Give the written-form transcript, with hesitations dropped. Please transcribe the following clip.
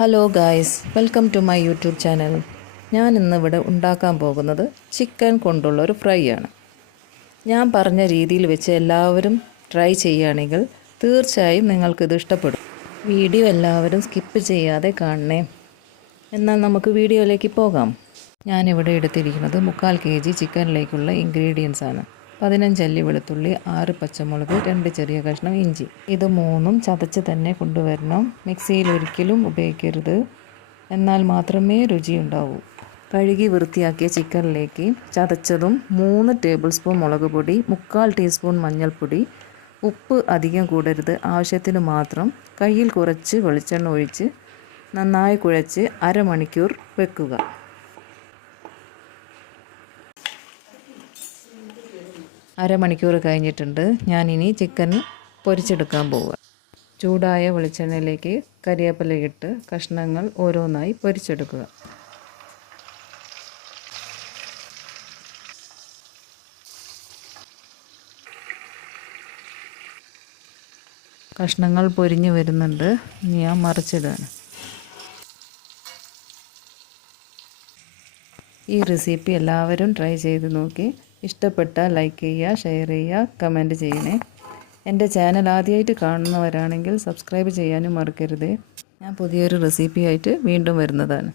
Hello guys, welcome to my YouTube channel. ഞാൻ ഇന്നിവിടെ ഉണ്ടാക്കാൻ പോകുന്നത് ചിക്കൻ കൊണ്ടുള്ള ഒരു ഫ്രൈ ആണ്. ഞാൻ പറഞ്ഞ രീതിയിൽ വെച്ച് എല്ലാവരും ട്രൈ ചെയ്യുകയാണെങ്കിൽ തീർച്ചയായും നിങ്ങൾക്കിത് ഇഷ്ടപ്പെടും. വീഡിയോ എല്ലാവരും സ്കിപ്പ് ചെയ്യാതെ കാണണേ. എന്നാൽ നമുക്ക് വീഡിയോയിലേക്ക് പോകാം. ഞാനിവിടെ എടുത്തിരിക്കുന്നത് 3/4 kg ചിക്കനിലേക്കുള്ള ഇൻഗ്രീഡിയൻസ് ആണ്. 15 അല്ലി വെളുത്തുള്ളി, 6 പച്ചമുളക്, 2 ചെറിയ കഷ്ണം ഇഞ്ചി. ഇത് മൂന്നും ചതച്ച് തന്നെ കൊണ്ടുവരണം. മിക്സിയിൽ ഒരിക്കലും ഉപയോഗിക്കരുത്, എന്നാൽ മാത്രമേ രുചിയുണ്ടാവൂ. കഴുകി വൃത്തിയാക്കിയ ചിക്കനിലേക്ക് ചതച്ചതും 3 ടേബിൾ സ്പൂൺ മുളക് പൊടി, 3/4 ടീസ്പൂൺ മഞ്ഞൾപ്പൊടി, ഉപ്പ് അധികം കൂടരുത്, ആവശ്യത്തിന് മാത്രം. കയ്യിൽ കുറച്ച് വെളിച്ചെണ്ണ ഒഴിച്ച് നന്നായി കുഴച്ച് അരമണിക്കൂർ വെക്കുക. അരമണിക്കൂർ കഴിഞ്ഞിട്ടുണ്ട്. ഞാനിനി ചിക്കൻ പൊരിച്ചെടുക്കാൻ പോവുക. ചൂടായ വെളിച്ചെണ്ണയിലേക്ക് കരിവേപ്പില ഇട്ട് കഷ്ണങ്ങൾ ഓരോന്നായി പൊരിച്ചെടുക്കുക. കഷ്ണങ്ങൾ പൊരിഞ്ഞു വരുന്നുണ്ട്. ഇനി ഞാൻ മറിച്ചിടാണ്. ഈ റെസിപ്പി എല്ലാവരും ട്രൈ ചെയ്ത് നോക്കി. ഇഷ്ടപ്പെട്ടാൽ ലൈക്ക് ചെയ്യുക, ഷെയർ ചെയ്യുക, കമൻറ്റ് ചെയ്യണേ. എൻ്റെ ചാനൽ ആദ്യമായിട്ട് കാണുന്നവരാണെങ്കിൽ സബ്സ്ക്രൈബ് ചെയ്യാനും മറക്കരുത്. ഞാൻ പുതിയൊരു റെസിപ്പിയായിട്ട് വീണ്ടും വരുന്നതാണ്.